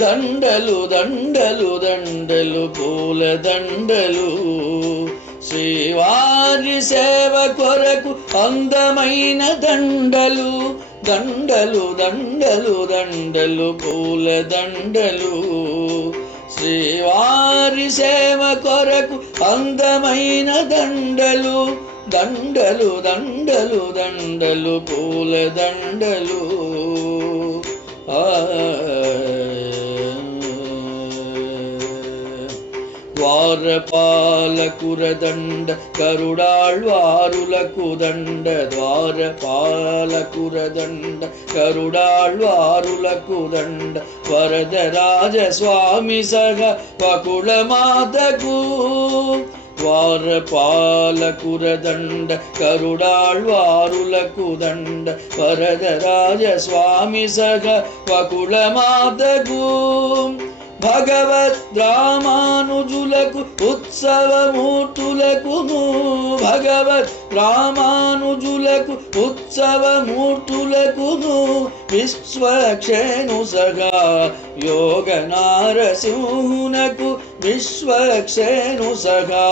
దండలు దండలు దండలు పూల దండలు శ్రీవారి సేవ కొరకు అందమైన దండలు దండలు దండలు దండలు పూల దండలు శ్రీవారి సేవ కొరకు అందమైన దండలు దండలు దండలు దండలు పూల దండలు ద్వారపాలకురదండ కరుడాళ్వారులకు దండ ద్వారపాలకురదండ కరుడాళ్వారులకు దండ వరదరాజస్వామి సహ వకుళమాతకు ద్వారపాలకురదండ కరుడాళ్వారులకు దండ వరదరాజస్వామి సహ వకుళమాతకు భగవద్ రామానుజులకు ఉత్సవమూర్తులకును భగవద్ రామానుజులకు ఉత్సవమూర్తులకును విశ్వక్షేణు సగా యోగ నారసింహునకు విశ్వక్షేణు సగా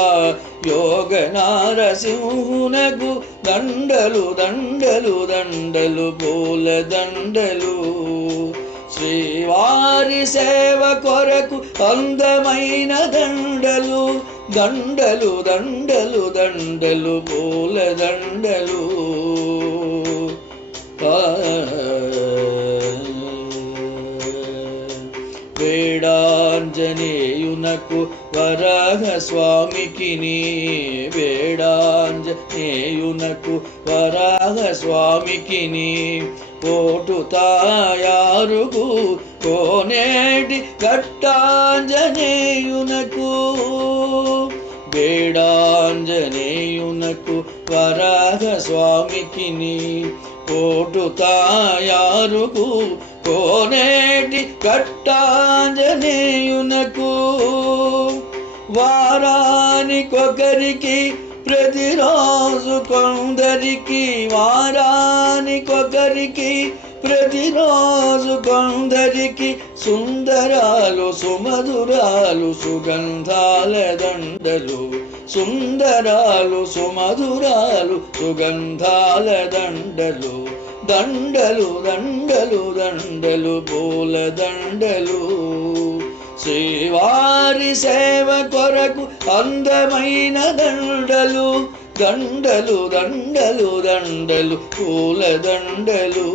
యోగ నారసింహునకు దండలు దండలు దండలు పూల దండలు శ్రీవారి సేవ కొరకు అందమైన దండలు దండలు దండలు దండలు పూల దండలు వేడాంజనేయునకు వరాహ స్వామికిని వేడాంజనేయునకు వరాహ స్వామికిని కోటు తాయారుకు కోనేటి గట్టాంజనేయునకు వేడాంజనేయునకు వరాహ స్వామికిని కోటు తాయారుకు కోనేటి గట్టాంజనేయునకు వారానికొకరికి ప్రతిరోజు కొందరికి వారానికొకరికి ప్రతిరోజు కొందరికి సుందరాలు సుమధురాలు సుగంధాల దండలు సుందరాలు సుమధురాలు సుగంధాల దండలు దండలు దండలు దండలు పూల దండలు శ్రీవారి సేవ కొరకు అందమైన దండలు దండలు దండలు దండలు పూల దండలు